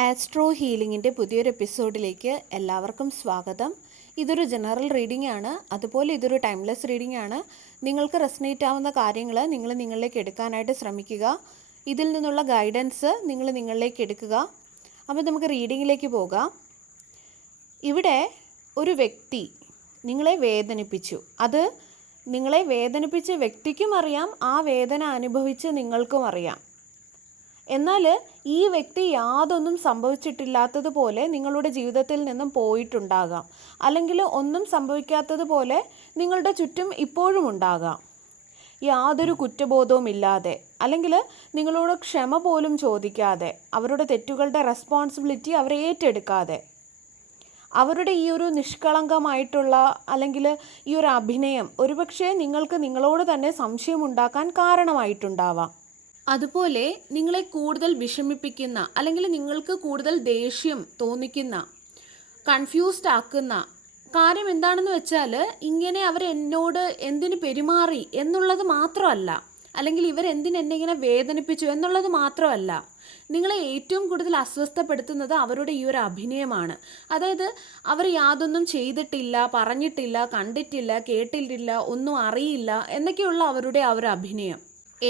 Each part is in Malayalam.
ആസ്ട്രോ ഹീലിങ്ങിൻ്റെ പുതിയൊരു എപ്പിസോഡിലേക്ക് എല്ലാവർക്കും സ്വാഗതം. ഇതൊരു ജനറൽ റീഡിംഗ് ആണ്, അതുപോലെ ഇതൊരു ടൈംലെസ് റീഡിംഗ് ആണ്. നിങ്ങൾക്ക് റെസനേറ്റ് ആവുന്ന കാര്യങ്ങൾ നിങ്ങൾ നിങ്ങളിലേക്ക് എടുക്കാനായിട്ട് ശ്രമിക്കുക. ഇതിൽ നിന്നുള്ള ഗൈഡൻസ് നിങ്ങൾ നിങ്ങളിലേക്ക് എടുക്കുക. അപ്പോൾ നമുക്ക് റീഡിങ്ങിലേക്ക് പോകാം. ഇവിടെ ഒരു വ്യക്തി നിങ്ങളെ വേദനിപ്പിച്ചു. അത് നിങ്ങളെ വേദനിപ്പിച്ച വ്യക്തിക്കും അറിയാം, ആ വേദന അനുഭവിച്ച് നിങ്ങൾക്കും അറിയാം. എന്നാൽ ഈ വ്യക്തി യാതൊന്നും സംഭവിച്ചിട്ടില്ലാത്തതുപോലെ നിങ്ങളുടെ ജീവിതത്തിൽ നിന്നും പോയിട്ടുണ്ടാകാം, അല്ലെങ്കിൽ ഒന്നും സംഭവിക്കാത്തതുപോലെ നിങ്ങളുടെ ചുറ്റും ഇപ്പോഴും ഉണ്ടാകാം. യാതൊരു കുറ്റബോധവും ഇല്ലാതെ, അല്ലെങ്കിൽ നിങ്ങളോട് ക്ഷമ പോലും ചോദിക്കാതെ, അവരുടെ തെറ്റുകളുടെ റെസ്പോൺസിബിലിറ്റി അവർ ഏറ്റെടുക്കാതെ, അവരുടെ ഈ ഒരു നിഷ്കളങ്കമായിട്ടുള്ള അല്ലെങ്കിൽ ഈ ഒരു അഭിനയം ഒരുപക്ഷെ നിങ്ങൾക്ക് നിങ്ങളോട് തന്നെ സംശയമുണ്ടാക്കാൻ കാരണമായിട്ടുണ്ടാവാം. അതുപോലെ നിങ്ങളെ കൂടുതൽ വിഷമിപ്പിക്കുന്ന അല്ലെങ്കിൽ നിങ്ങൾക്ക് കൂടുതൽ ദേഷ്യം തോന്നിക്കുന്ന, കൺഫ്യൂസ്ഡ് ആക്കുന്ന കാര്യം എന്താണെന്ന് വെച്ചാൽ, ഇങ്ങനെ അവർ എന്നോട് എന്തിനു പെരുമാറി എന്നുള്ളത് മാത്രമല്ല, അല്ലെങ്കിൽ ഇവരെന്തിനെന്നെ ഇങ്ങനെ വേദനിപ്പിച്ചു എന്നുള്ളത് മാത്രമല്ല, നിങ്ങളെ ഏറ്റവും കൂടുതൽ അസ്വസ്ഥപ്പെടുത്തുന്നത് അവരുടെ ഈ ഒരു അഭിനയമാണ്. അതായത് അവർ യാതൊന്നും ചെയ്തിട്ടില്ല, പറഞ്ഞിട്ടില്ല, കണ്ടിട്ടില്ല, കേട്ടിട്ടില്ല, ഒന്നും അറിയില്ല എന്നൊക്കെയുള്ള അവരുടെ ആ ഒരു അഭിനയം.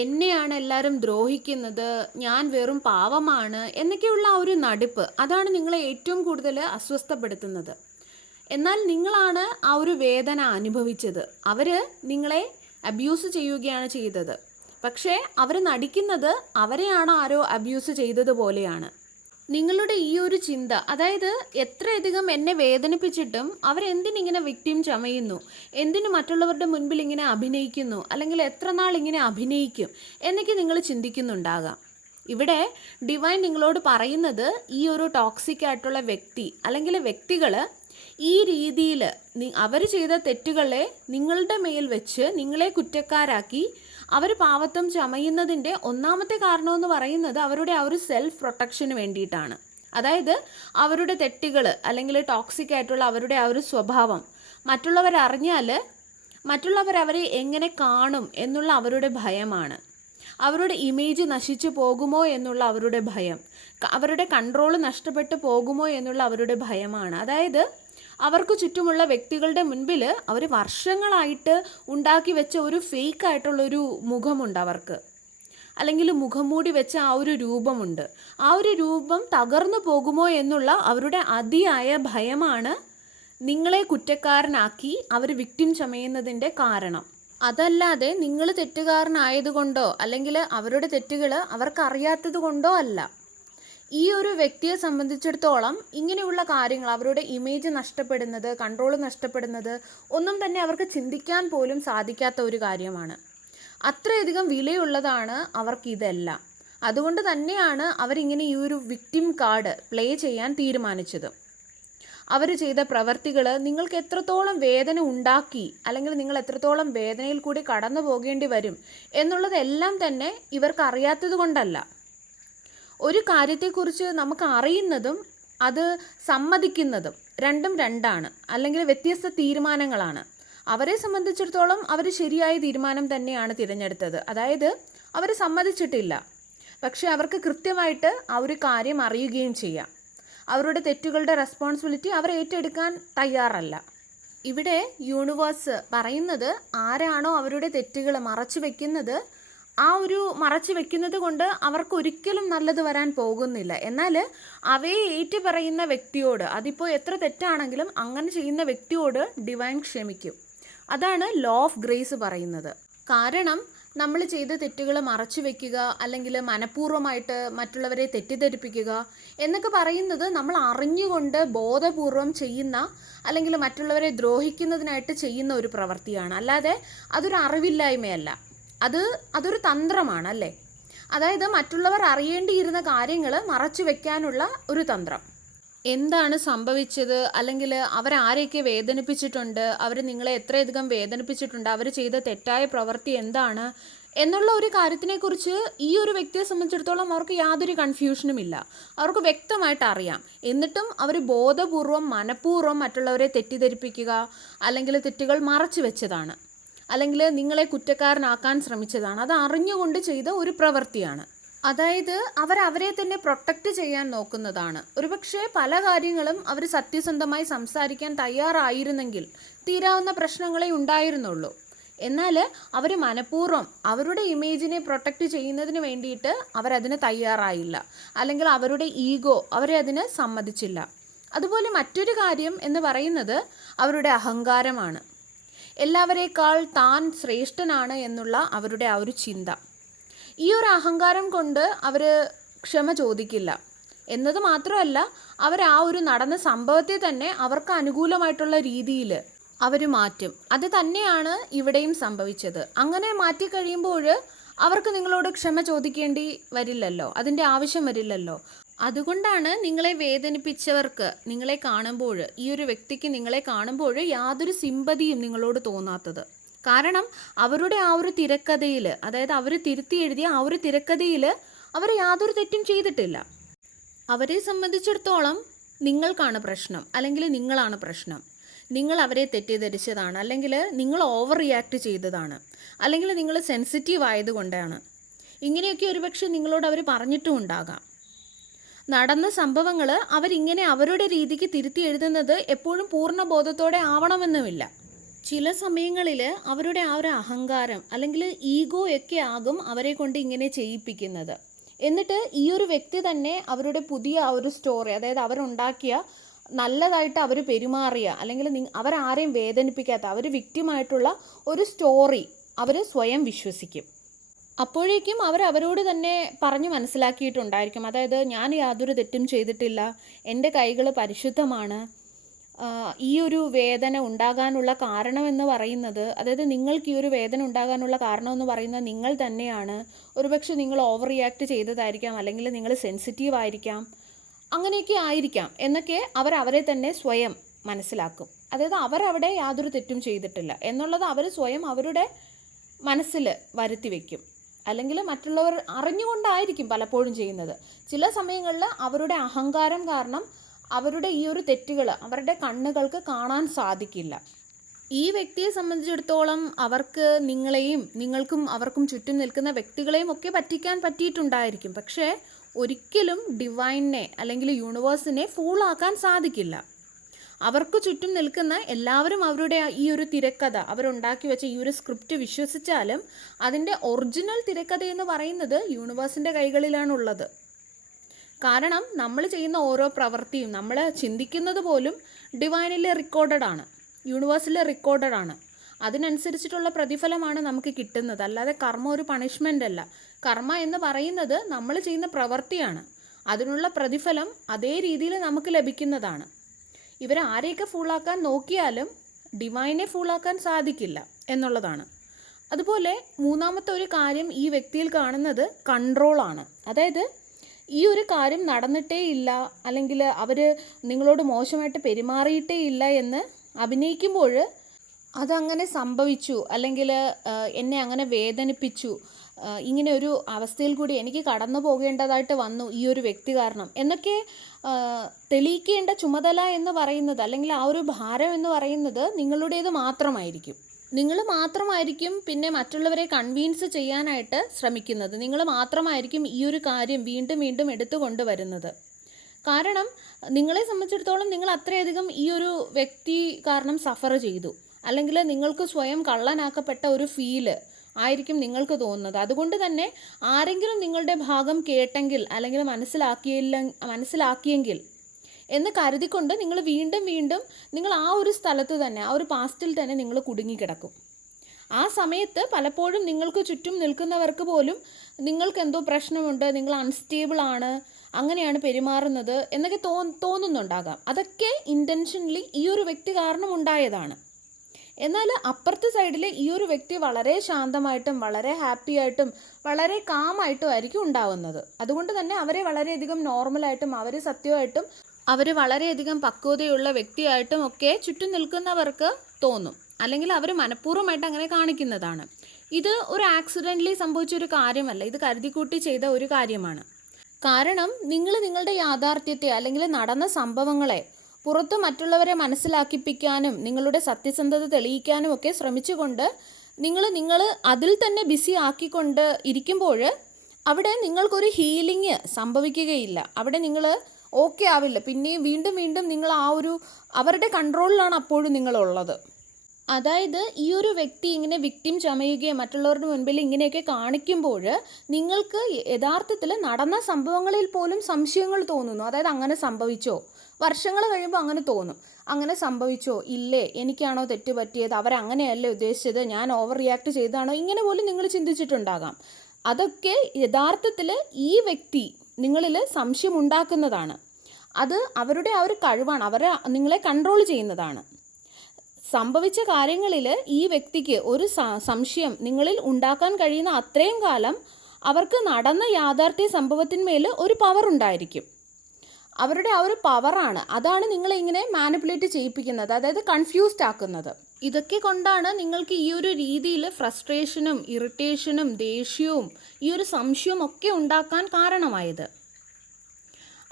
എന്നെയാണ് എല്ലാവരും ദ്രോഹിക്കുന്നത്, ഞാൻ വെറും പാവമാണ് എന്നൊക്കെയുള്ള ആ ഒരു നടിപ്പ്, അതാണ് നിങ്ങളെ ഏറ്റവും കൂടുതൽ അസ്വസ്ഥപ്പെടുത്തുന്നത്. എന്നാൽ നിങ്ങളാണ് ആ ഒരു വേദന അനുഭവിച്ചത്. അവർ നിങ്ങളെ അബ്യൂസ് ചെയ്യുകയാണ് ചെയ്തത്. പക്ഷേ അവർ നടിക്കുന്നത് അവരെയാണ് ആരോ അബ്യൂസ് ചെയ്തതുപോലെയാണ്. നിങ്ങളുടെ ഈ ഒരു ചിന്ത, അതായത് എത്രയധികം എന്നെ വേദനിപ്പിച്ചിട്ടും അവരെന്തിനിങ്ങനെ വിക്ടിം ചമയുന്നു, എന്തിനു മറ്റുള്ളവരുടെ മുൻപിൽ ഇങ്ങനെ അഭിനയിക്കുന്നു, അല്ലെങ്കിൽ എത്ര നാൾ ഇങ്ങനെ അഭിനയിക്കും എന്നൊക്കെ നിങ്ങൾ ചിന്തിക്കുന്നുണ്ടാകാം. ഇവിടെ ഡിവൈൻ നിങ്ങളോട് പറയുന്നത്, ഈ ഒരു ടോക്സിക് ആയിട്ടുള്ള വ്യക്തി അല്ലെങ്കിൽ വ്യക്തികൾ ഈ രീതിയിൽ അവർ ചെയ്ത തെറ്റുകളെ നിങ്ങളുടെ മേൽ വെച്ച് നിങ്ങളെ കുറ്റക്കാരാക്കി അവർ പാവത്വം ചമയുന്നതിൻ്റെ ഒന്നാമത്തെ കാരണമെന്ന് പറയുന്നത് അവരുടെ ആ ഒരു സെൽഫ് പ്രൊട്ടക്ഷന് വേണ്ടിയിട്ടാണ്. അതായത് അവരുടെ തെറ്റുകൾ അല്ലെങ്കിൽ ടോക്സിക് ആയിട്ടുള്ള അവരുടെ ആ ഒരു സ്വഭാവം മറ്റുള്ളവരറിഞ്ഞാൽ മറ്റുള്ളവരവരെ എങ്ങനെ കാണും എന്നുള്ള അവരുടെ ഭയമാണ്. അവരുടെ ഇമേജ് നശിച്ചു പോകുമോ എന്നുള്ള അവരുടെ ഭയം, അവരുടെ കൺട്രോൾ നഷ്ടപ്പെട്ടു പോകുമോ എന്നുള്ള അവരുടെ ഭയമാണ്. അതായത് അവർക്ക് ചുറ്റുമുള്ള വ്യക്തികളുടെ മുൻപിൽ അവർ വർഷങ്ങളായിട്ട് ഉണ്ടാക്കി വെച്ച ഒരു ഫേക്ക് ആയിട്ടുള്ളൊരു മുഖമുണ്ട് അവർക്ക്, അല്ലെങ്കിൽ മുഖം മൂടി വെച്ച ആ ഒരു രൂപമുണ്ട്. ആ ഒരു രൂപം തകർന്നു പോകുമോ എന്നുള്ള അവരുടെ അതിയായ ഭയമാണ് നിങ്ങളെ കുറ്റക്കാരനാക്കി അവർ വിക്ടിം ചമയുന്നതിൻ്റെ കാരണം. അതല്ലാതെ നിങ്ങൾ തെറ്റുകാരനായതുകൊണ്ടോ അല്ലെങ്കിൽ അവരുടെ തെറ്റുകൾ അവർക്കറിയാത്തത് കൊണ്ടോ അല്ല. ഈ ഒരു വ്യക്തിയെ സംബന്ധിച്ചിടത്തോളം ഇങ്ങനെയുള്ള കാര്യങ്ങൾ, അവരുടെ ഇമേജ് നഷ്ടപ്പെടുന്നത്, കൺട്രോൾ നഷ്ടപ്പെടുന്നത് ഒന്നും തന്നെ അവർക്ക് ചിന്തിക്കാൻ പോലും സാധിക്കാത്ത ഒരു കാര്യമാണ്. അത്രയധികം വിലയുള്ളതാണ് അവർക്കിതെല്ലാം. അതുകൊണ്ട് തന്നെയാണ് അവരിങ്ങനെ ഈ ഒരു വിക്ടിം കാർഡ് പ്ലേ ചെയ്യാൻ തീരുമാനിച്ചത്. അവർ ചെയ്ത പ്രവർത്തികൾ നിങ്ങൾക്ക് എത്രത്തോളം വേദന ഉണ്ടാക്കി, അല്ലെങ്കിൽ നിങ്ങൾ എത്രത്തോളം വേദനയിൽ കൂടി കടന്നു പോകേണ്ടി വരും എന്നുള്ളതെല്ലാം തന്നെ ഇവർക്ക് അറിയാത്തത് കൊണ്ടല്ല. ഒരു കാര്യത്തെക്കുറിച്ച് നമുക്ക് അറിയുന്നതും അത് സമ്മതിക്കുന്നതും രണ്ടും രണ്ടാണ്, അല്ലെങ്കിൽ വ്യത്യസ്ത തീരുമാനങ്ങളാണ്. അവരെ സംബന്ധിച്ചിടത്തോളം അവർ ശരിയായ തീരുമാനം തന്നെയാണ് തിരഞ്ഞെടുത്തത്. അതായത് അവർ സമ്മതിച്ചിട്ടില്ല, പക്ഷെ അവർക്ക് കൃത്യമായിട്ട് ആ ഒരു കാര്യം അറിയുകയും ചെയ്യാം. അവരുടെ തെറ്റുകളുടെ റെസ്പോൺസിബിലിറ്റി അവർ ഏറ്റെടുക്കാൻ തയ്യാറല്ല. ഇവിടെ യൂണിവേഴ്സ് പറയുന്നത്, ആരാണോ അവരുടെ തെറ്റുകൾ മറച്ചു വെക്കുന്നത്, ആ ഒരു മറച്ചു വെക്കുന്നത് കൊണ്ട് അവർക്ക് ഒരിക്കലും നല്ലത് വരാൻ പോകുന്നില്ല. എന്നാൽ അവയെ ഏറ്റു പറയുന്ന വ്യക്തിയോട്, അതിപ്പോൾ എത്ര തെറ്റാണെങ്കിലും അങ്ങനെ ചെയ്യുന്ന വ്യക്തിയോട് ഡിവൈൻ ക്ഷമിക്കും. അതാണ് ലോ ഓഫ് ഗ്രേസ് പറയുന്നത്. കാരണം നമ്മൾ ചെയ്ത തെറ്റുകൾ മറച്ചു വെക്കുക, അല്ലെങ്കിൽ മനഃപൂർവ്വമായിട്ട് മറ്റുള്ളവരെ തെറ്റിദ്ധരിപ്പിക്കുക എന്നൊക്കെ പറയുന്നത് നമ്മൾ അറിഞ്ഞുകൊണ്ട് ബോധപൂർവം ചെയ്യുന്ന, അല്ലെങ്കിൽ മറ്റുള്ളവരെ ദ്രോഹിക്കുന്നതിനായിട്ട് ചെയ്യുന്ന ഒരു പ്രവൃത്തിയാണ്. അല്ലാതെ അതൊരു അറിവില്ലായ്മയല്ല, അതൊരു തന്ത്രമാണ് അല്ലേ. അതായത് മറ്റുള്ളവർ അറിയേണ്ടിയിരുന്ന കാര്യങ്ങൾ മറച്ചു വെക്കാനുള്ള ഒരു തന്ത്രം. എന്താണ് സംഭവിച്ചത്, അല്ലെങ്കിൽ അവരാരെയൊക്കെ വേദനിപ്പിച്ചിട്ടുണ്ട്, അവർ നിങ്ങളെ എത്രയധികം വേദനിപ്പിച്ചിട്ടുണ്ട്, അവർ ചെയ്ത തെറ്റായ പ്രവൃത്തി എന്താണ് എന്നുള്ള ഒരു കാര്യത്തിനെക്കുറിച്ച് ഈ ഒരു വ്യക്തിയെ സംബന്ധിച്ചിടത്തോളം അവർക്ക് യാതൊരു കൺഫ്യൂഷനും ഇല്ല. അവർക്ക് വ്യക്തമായിട്ട് അറിയാം. എന്നിട്ടും അവർ ബോധപൂർവം മനഃപൂർവ്വം മറ്റുള്ളവരെ തെറ്റിദ്ധരിപ്പിക്കുക, അല്ലെങ്കിൽ തെറ്റുകൾ മറച്ചു വെച്ചതാണ്, അല്ലെങ്കിൽ നിങ്ങളെ കുറ്റക്കാരനാക്കാൻ ശ്രമിച്ചതാണ്. അത് അറിഞ്ഞുകൊണ്ട് ചെയ്ത ഒരു പ്രവൃത്തിയാണ്. അതായത് അവരെ തന്നെ പ്രൊട്ടക്റ്റ് ചെയ്യാൻ നോക്കുന്നതാണ്. ഒരുപക്ഷെ പല കാര്യങ്ങളും അവർ സത്യസന്ധമായി സംസാരിക്കാൻ തയ്യാറായിരുന്നെങ്കിൽ തീരാവുന്ന പ്രശ്നങ്ങളെ ഉണ്ടായിരുന്നുള്ളൂ. എന്നാൽ അവർ മനഃപൂർവ്വം അവരുടെ ഇമേജിനെ പ്രൊട്ടക്റ്റ് ചെയ്യുന്നതിന് വേണ്ടിയിട്ട് അവരതിന് തയ്യാറായില്ല, അല്ലെങ്കിൽ അവരുടെ ഈഗോ അവരെ അതിന് സമ്മതിച്ചില്ല. അതുപോലെ മറ്റൊരു കാര്യം എന്ന് പറയുന്നത് അവരുടെ അഹങ്കാരമാണ്. എല്ലാവരേക്കാൾ താൻ ശ്രേഷ്ഠനാണ് എന്നുള്ള അവരുടെ ആ ഒരു ചിന്ത. ഈ ഒരു അഹങ്കാരം കൊണ്ട് അവർ ക്ഷമ ചോദിക്കില്ല എന്നത് മാത്രമല്ല, അവർ ആ ഒരു നടന്ന സംഭവത്തെ തന്നെ അവർക്ക് അനുകൂലമായിട്ടുള്ള രീതിയിൽ അവർ മാറ്റും. അത് തന്നെയാണ് ഇവിടെയും സംഭവിച്ചത്. അങ്ങനെ മാറ്റിക്കഴിയുമ്പോൾ അവർക്ക് നിങ്ങളോട് ക്ഷമ ചോദിക്കേണ്ടി വരില്ലല്ലോ, അതിൻ്റെ ആവശ്യം വരില്ലല്ലോ. അതുകൊണ്ടാണ് നിങ്ങളെ വേദനിപ്പിച്ചവർക്ക് നിങ്ങളെ കാണുമ്പോൾ, ഈ ഒരു വ്യക്തിക്ക് നിങ്ങളെ കാണുമ്പോൾ യാതൊരു സിമ്പതിയും നിങ്ങളോട് തോന്നാത്തത്. കാരണം അവരുടെ ആ ഒരു തിരക്കഥയിൽ, അതായത് അവർ തിരുത്തി എഴുതിയ ആ ഒരു തിരക്കഥയിൽ അവർ യാതൊരു തെറ്റും ചെയ്തിട്ടില്ല. അവരെ സംബന്ധിച്ചിടത്തോളം നിങ്ങൾക്കാണ് പ്രശ്നം, അല്ലെങ്കിൽ നിങ്ങളാണ് പ്രശ്നം. നിങ്ങൾ അവരെ തെറ്റിദ്ധരിച്ചതാണ്, അല്ലെങ്കിൽ നിങ്ങൾ ഓവർ റിയാക്ട് ചെയ്തതാണ്, അല്ലെങ്കിൽ നിങ്ങൾ സെൻസിറ്റീവ് ആയതുകൊണ്ടാണ്. ഇങ്ങനെയൊക്കെ ഒരുപക്ഷെ നിങ്ങളോട് അവർ പറഞ്ഞിട്ടും ഉണ്ടാകാം. നടന്ന സംഭവങ്ങൾ അവരിങ്ങനെ അവരുടെ രീതിക്ക് തിരുത്തി എഴുതുന്നത് എപ്പോഴും പൂർണ്ണ ബോധത്തോടെ ആവണമെന്നുമില്ല. ചില സമയങ്ങളിൽ അവരുടെ ആ ഒരു അഹങ്കാരം അല്ലെങ്കിൽ ഈഗോ ഒക്കെ ആകും അവരെ കൊണ്ട് ഇങ്ങനെ ചെയ്യിപ്പിക്കുന്നത്. എന്നിട്ട് ഈ ഒരു വ്യക്തി തന്നെ അവരുടെ പുതിയ ആ ഒരു സ്റ്റോറി, അതായത് അവരുണ്ടാക്കിയ നല്ലതായിട്ട് അവർ പെരുമാറിയ, അല്ലെങ്കിൽ അവരാരെയും വേദനിപ്പിക്കാത്ത, അവർ വിക്റ്റിമായിട്ടുള്ള ഒരു സ്റ്റോറി അവർ സ്വയം വിശ്വസിക്കും. അപ്പോഴേക്കും അവരോട് തന്നെ പറഞ്ഞു മനസ്സിലാക്കിയിട്ടുണ്ടായിരിക്കും, അതായത് ഞാൻ യാതൊരു തെറ്റും ചെയ്തിട്ടില്ല, എൻ്റെ കൈകൾ പരിശുദ്ധമാണ്, ഈ ഒരു വേദന ഉണ്ടാകാനുള്ള കാരണമെന്ന് പറയുന്നത്, അതായത് നിങ്ങൾക്ക് ഈ ഒരു വേദന ഉണ്ടാകാനുള്ള കാരണമെന്ന് പറയുന്നത് നിങ്ങൾ തന്നെയാണ്. ഒരുപക്ഷെ നിങ്ങൾ ഓവർ റിയാക്ട് ചെയ്തതായിരിക്കാം, അല്ലെങ്കിൽ നിങ്ങൾ സെൻസിറ്റീവ് ആയിരിക്കാം, അങ്ങനെയൊക്കെ ആയിരിക്കാം എന്നൊക്കെ അവരെ തന്നെ സ്വയം മനസ്സിലാക്കും. അതായത് അവരവിടെ യാതൊരു തെറ്റും ചെയ്തിട്ടില്ല എന്നുള്ളത് അവർ സ്വയം അവരുടെ മനസ്സിൽ വരുത്തി വയ്ക്കും. അല്ലെങ്കിൽ മറ്റുള്ളവർ അറിഞ്ഞുകൊണ്ടായിരിക്കും പലപ്പോഴും ചെയ്യുന്നത്. ചില സമയങ്ങളിൽ അവരുടെ അഹങ്കാരം കാരണം അവരുടെ ഈ ഒരു തെറ്റുകൾ അവരുടെ കണ്ണുകൾക്ക് കാണാൻ സാധിക്കില്ല. ഈ വ്യക്തിയെ സംബന്ധിച്ചിടത്തോളം അവർക്ക് നിങ്ങളെയും നിങ്ങൾക്കും അവർക്കും ചുറ്റും നിൽക്കുന്ന വ്യക്തികളെയും ഒക്കെ പറ്റിക്കാൻ പറ്റിയിട്ടുണ്ടായിരിക്കും. പക്ഷേ ഒരിക്കലും ഡിവൈനെ അല്ലെങ്കിൽ യൂണിവേഴ്സിനെ ഫൂളാക്കാൻ സാധിക്കില്ല. അവർക്ക് ചുറ്റും നിൽക്കുന്ന എല്ലാവരും അവരുടെ ഈ ഒരു തിരക്കഥ, അവരുണ്ടാക്കി വെച്ച ഈ ഒരു സ്ക്രിപ്റ്റ് വിശ്വസിച്ചാലും അതിൻ്റെ ഒറിജിനൽ തിരക്കഥ എന്ന് പറയുന്നത് യൂണിവേഴ്സിൻ്റെ കൈകളിലാണുള്ളത്. കാരണം നമ്മൾ ചെയ്യുന്ന ഓരോ പ്രവൃത്തിയും, നമ്മൾ ചിന്തിക്കുന്നത് പോലും ഡിവൈനിൽ റെക്കോർഡഡ് ആണ്, യൂണിവേഴ്സിൽ റെക്കോർഡഡ് ആണ്. അതിനനുസരിച്ചിട്ടുള്ള പ്രതിഫലമാണ് നമുക്ക് കിട്ടുന്നത്. അല്ലാതെ കർമ്മ ഒരു പണിഷ്മെൻ്റ് അല്ല. കർമ്മ എന്ന് പറയുന്നത് നമ്മൾ ചെയ്യുന്ന പ്രവൃത്തിയാണ്. അതിനുള്ള പ്രതിഫലം അതേ രീതിയിൽ നമുക്ക് ലഭിക്കുന്നതാണ്. ഇവരാരെയൊക്കെ ഫൂളാക്കാൻ നോക്കിയാലും ഡിവൈനെ ഫൂളാക്കാൻ സാധിക്കില്ല എന്നുള്ളതാണ്. അതുപോലെ മൂന്നാമത്തെ ഒരു കാര്യം ഈ വ്യക്തിയിൽ കാണുന്നത് കൺട്രോളാണ്. അതായത് ഈ ഒരു കാര്യം നടന്നിട്ടേ ഇല്ല, അല്ലെങ്കിൽ അവർ നിങ്ങളോട് മോശമായിട്ട് പെരുമാറിയിട്ടേ ഇല്ല എന്ന് അഭിനയിക്കുമ്പോൾ അതങ്ങനെ സംഭവിച്ചു, അല്ലെങ്കിൽ എന്നെ അങ്ങനെ വേദനിപ്പിച്ചു, ഇങ്ങനെ ഒരു അവസ്ഥയിൽ കൂടി എനിക്ക് കടന്നു പോകേണ്ടതായിട്ട് വന്നു ഈ ഒരു വ്യക്തി കാരണം എന്നൊക്കെ തെളിയിക്കേണ്ട ചുമതല എന്ന് പറയുന്നത്, അല്ലെങ്കിൽ ആ ഒരു ഭാരം എന്ന് പറയുന്നത് നിങ്ങളുടേത് മാത്രമായിരിക്കും. നിങ്ങൾ മാത്രമായിരിക്കും പിന്നെ മറ്റുള്ളവരെ കൺവീൻസ് ചെയ്യാനായിട്ട് ശ്രമിക്കുന്നത്. നിങ്ങൾ മാത്രമായിരിക്കും ഈ ഒരു കാര്യം വീണ്ടും വീണ്ടും എടുത്തു കൊണ്ടുവരുന്നത്. കാരണം നിങ്ങളെ സംബന്ധിച്ചിടത്തോളം നിങ്ങൾ അത്രയധികം ഈ ഒരു വ്യക്തി കാരണം സഫർ ചെയ്തു, അല്ലെങ്കിൽ നിങ്ങൾക്ക് സ്വയം കള്ളനാക്കപ്പെട്ട ഒരു ഫീല് ആയിരിക്കും നിങ്ങൾക്ക് തോന്നുന്നത്. അതുകൊണ്ട് തന്നെ ആരെങ്കിലും നിങ്ങളുടെ ഭാഗം കേട്ടെങ്കിൽ അല്ലെങ്കിൽ മനസ്സിലാക്കിയെങ്കിൽ എന്ന് കരുതിക്കൊണ്ട് നിങ്ങൾ വീണ്ടും വീണ്ടും നിങ്ങൾ ആ ഒരു സ്ഥലത്ത് തന്നെ, ആ ഒരു പാസ്റ്റിൽ തന്നെ നിങ്ങൾ കുടുങ്ങിക്കിടക്കും. ആ സമയത്ത് പലപ്പോഴും നിങ്ങൾക്ക് ചുറ്റും നിൽക്കുന്നവർക്ക് പോലും നിങ്ങൾക്ക് എന്തോ പ്രശ്നമുണ്ട്, നിങ്ങൾ അൺസ്റ്റേബിൾ ആണ്, അങ്ങനെയാണ് പെരുമാറുന്നത് എന്നൊക്കെ തോന്നുന്നുണ്ടാകാം. അതൊക്കെ ഇൻറ്റൻഷനലി ഈ ഒരു വ്യക്തി കാരണം ഉണ്ടായതാണ്. എന്നാൽ അപ്പുറത്തെ സൈഡിൽ ഈ ഒരു വ്യക്തി വളരെ ശാന്തമായിട്ടും വളരെ ഹാപ്പി ആയിട്ടും വളരെ കാമായിട്ടും ആയിരിക്കും ഉണ്ടാവുന്നത്. അതുകൊണ്ട് തന്നെ അവരെ വളരെയധികം നോർമലായിട്ടും അവർ സത്യമായിട്ടും അവർ വളരെയധികം പക്വതയുള്ള വ്യക്തിയായിട്ടും ഒക്കെ ചുറ്റും നിൽക്കുന്നവർക്ക് തോന്നും, അല്ലെങ്കിൽ അവർ മനഃപൂർവ്വമായിട്ട് അങ്ങനെ കാണിക്കുന്നതാണ്. ഇത് ഒരു ആക്സിഡൻ്റലി സംഭവിച്ചൊരു കാര്യമല്ല, ഇത് കരുതിക്കൂട്ടി ചെയ്ത ഒരു കാര്യമാണ്. കാരണം നിങ്ങൾ നിങ്ങളുടെ യാഥാർത്ഥ്യത്തെ അല്ലെങ്കിൽ നടന്ന സംഭവങ്ങളെ പുറത്ത് മറ്റുള്ളവരെ മനസ്സിലാക്കിപ്പിക്കാനും നിങ്ങളുടെ സത്യസന്ധത തെളിയിക്കാനും ഒക്കെ ശ്രമിച്ചുകൊണ്ട് നിങ്ങൾ അതിൽ തന്നെ ബിസി ആക്കിക്കൊണ്ട് ഇരിക്കുമ്പോൾ അവിടെ നിങ്ങൾക്കൊരു ഹീലിംഗ് സംഭവിക്കുകയില്ല. അവിടെ നിങ്ങൾ ഓക്കെ ആവില്ല. പിന്നെയും വീണ്ടും വീണ്ടും നിങ്ങൾ ആ ഒരു അവരുടെ കൺട്രോളിലാണ് അപ്പോഴും നിങ്ങളുള്ളത്. അതായത് ഈ ഒരു വ്യക്തി ഇങ്ങനെ വിക്ടിം ചമയുകയും മറ്റുള്ളവരുടെ മുൻപിൽ ഇങ്ങനെയൊക്കെ കാണിക്കുമ്പോൾ നിങ്ങൾക്ക് യഥാർത്ഥത്തിൽ നടന്ന സംഭവങ്ങളിൽ പോലും സംശയങ്ങൾ തോന്നുന്നു. അതായത് അങ്ങനെ സംഭവിച്ചോ, വർഷങ്ങൾ കഴിയുമ്പോൾ അങ്ങനെ തോന്നും, അങ്ങനെ സംഭവിച്ചോ, ഇല്ലേ, എനിക്കാണോ തെറ്റ് പറ്റിയത്, അവരങ്ങനെയല്ലേ ഉദ്ദേശിച്ചത്, ഞാൻ ഓവർ റിയാക്ട് ചെയ്താണോ, ഇങ്ങനെ പോലും നിങ്ങൾ ചിന്തിച്ചിട്ടുണ്ടാകാം. അതൊക്കെ യഥാർത്ഥത്തിൽ ഈ വ്യക്തി നിങ്ങളിൽ സംശയം ഉണ്ടാക്കുന്നതാണ്. അത് അവരുടെ ആ ഒരു കഴിവാണ്, അവരെ നിങ്ങളെ കൺട്രോൾ ചെയ്യുന്നതാണ്. സംഭവിച്ച കാര്യങ്ങളിൽ ഈ വ്യക്തിക്ക് ഒരു സംശയം നിങ്ങളിൽ ഉണ്ടാക്കാൻ കഴിയുന്ന അത്രയും കാലം അവർക്ക് നടന്ന യാഥാർത്ഥ്യ സംഭവത്തിന്മേൽ ഒരു പവർ ഉണ്ടായിരിക്കും. അവരുടെ ആ ഒരു പവറാണ്, അതാണ് നിങ്ങളെ ഇങ്ങനെ മാനിപ്പുലേറ്റ് ചെയ്യിപ്പിക്കുന്നത്, അതായത് കൺഫ്യൂസ്ഡ് ആക്കുന്നത്. ഇതൊക്കെ കൊണ്ടാണ് നിങ്ങൾക്ക് ഈ ഒരു രീതിയിൽ ഫ്രസ്ട്രേഷനും ഇറിറ്റേഷനും ദേഷ്യവും ഈ ഒരു സംശയവും ഒക്കെ ഉണ്ടാക്കാൻ കാരണമായത്.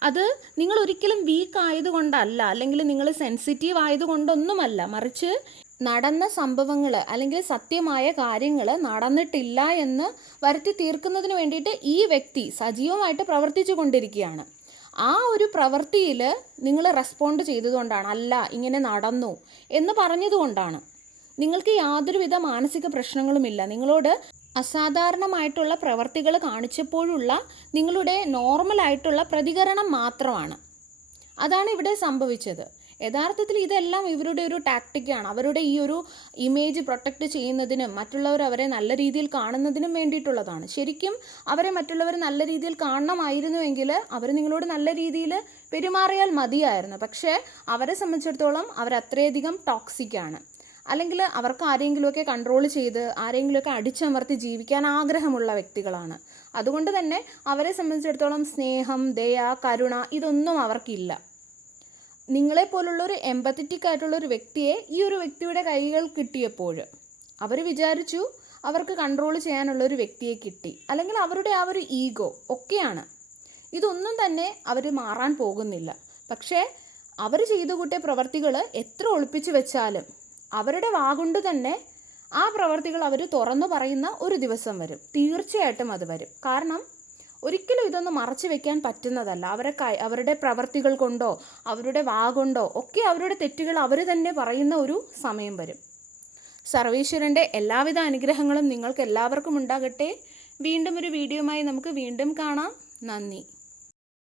അത് നിങ്ങൾ ഒരിക്കലും വീക്ക് ആയതുകൊണ്ടല്ല, അല്ലെങ്കിൽ നിങ്ങൾ സെൻസിറ്റീവ് ആയതുകൊണ്ടൊന്നുമല്ല, മറിച്ച് നടന്ന സംഭവങ്ങൾ അല്ലെങ്കിൽ സത്യമായ കാര്യങ്ങൾ നടന്നിട്ടില്ല എന്ന് വരുത്തി തീർക്കുന്നതിന് വേണ്ടിയിട്ട് ഈ വ്യക്തി സജീവമായിട്ട് പ്രവർത്തിച്ചു കൊണ്ടിരിക്കുകയാണ്. ആ ഒരു പ്രവൃത്തിയിൽ നിങ്ങൾ റെസ്പോണ്ട് ചെയ്തതുകൊണ്ടാണ്, അല്ല ഇങ്ങനെ നടന്നു എന്ന് പറഞ്ഞതുകൊണ്ടാണ്. നിങ്ങൾക്ക് യാതൊരുവിധ മാനസിക പ്രശ്നങ്ങളുമില്ല. നിങ്ങളോട് അസാധാരണമായിട്ടുള്ള പ്രവർത്തികൾ കാണിച്ചപ്പോഴുള്ള നിങ്ങളുടെ നോർമലായിട്ടുള്ള പ്രതികരണം മാത്രമാണ്. അതാണ് ഇവിടെ സംഭവിച്ചത്. യഥാർത്ഥത്തിൽ ഇതെല്ലാം ഇവരുടെ ഒരു ടാക്ടിക്കാണ്. അവരുടെ ഈ ഒരു ഇമേജ് പ്രൊട്ടക്റ്റ് ചെയ്യുന്നതിനും മറ്റുള്ളവർ അവരെ നല്ല രീതിയിൽ കാണുന്നതിനും വേണ്ടിയിട്ടുള്ളതാണ്. ശരിക്കും അവരെ മറ്റുള്ളവർ നല്ല രീതിയിൽ കാണണമായിരുന്നുവെങ്കിൽ അവർ നിങ്ങളോട് നല്ല രീതിയിൽ പെരുമാറിയാൽ മതിയായിരുന്നു. പക്ഷേ അവരെ സംബന്ധിച്ചിടത്തോളം അവരത്രയധികം ടോക്സിക്കാണ്. അല്ലെങ്കിൽ അവർക്ക് ആരെങ്കിലുമൊക്കെ കൺട്രോൾ ചെയ്ത് ആരെങ്കിലുമൊക്കെ അടിച്ചമർത്തി ജീവിക്കാൻ ആഗ്രഹമുള്ള വ്യക്തികളാണ്. അതുകൊണ്ട് തന്നെ അവരെ സംബന്ധിച്ചിടത്തോളം സ്നേഹം, ദയ, കരുണ ഇതൊന്നും അവർക്കില്ല. നിങ്ങളെപ്പോലുള്ളൊരു എമ്പത്തറ്റിക് ആയിട്ടുള്ളൊരു വ്യക്തിയെ ഈ ഒരു വ്യക്തിയുടെ കൈകൾ കിട്ടിയപ്പോൾ അവർ വിചാരിച്ചു അവർക്ക് കൺട്രോൾ ചെയ്യാനുള്ളൊരു വ്യക്തിയെ കിട്ടി, അല്ലെങ്കിൽ അവരുടെ ആ ഒരു ഈഗോ ഒക്കെയാണ്. ഇതൊന്നും തന്നെ അവർ മാറാൻ പോകുന്നില്ല. പക്ഷേ അവർ ചെയ്തു കൂട്ടിയ പ്രവർത്തികൾ എത്ര ഒളിപ്പിച്ചു വെച്ചാലും അവരുടെ വാഗുകൊണ്ട് തന്നെ ആ പ്രവർത്തികൾ അവർ തുറന്നു പറയുന്ന ഒരു ദിവസം വരും. തീർച്ചയായിട്ടും അത് വരും. കാരണം ഒരിക്കലും ഇതൊന്നും മറച്ചു വെക്കാൻ പറ്റുന്നതല്ല. അവരുടെ പ്രവർത്തികൾ കൊണ്ടോ അവരുടെ വാഗുകൊണ്ടോ ഒക്കെ അവരുടെ തെറ്റുകൾ അവർ തന്നെ പറയുന്ന ഒരു സമയം വരും. സർവേശ്വരൻ്റെ എല്ലാവിധ അനുഗ്രഹങ്ങളും നിങ്ങൾക്ക് എല്ലാവർക്കും ഉണ്ടാകട്ടെ. വീണ്ടും ഒരു വീഡിയോയുമായി നമുക്ക് വീണ്ടും കാണാം. നന്ദി.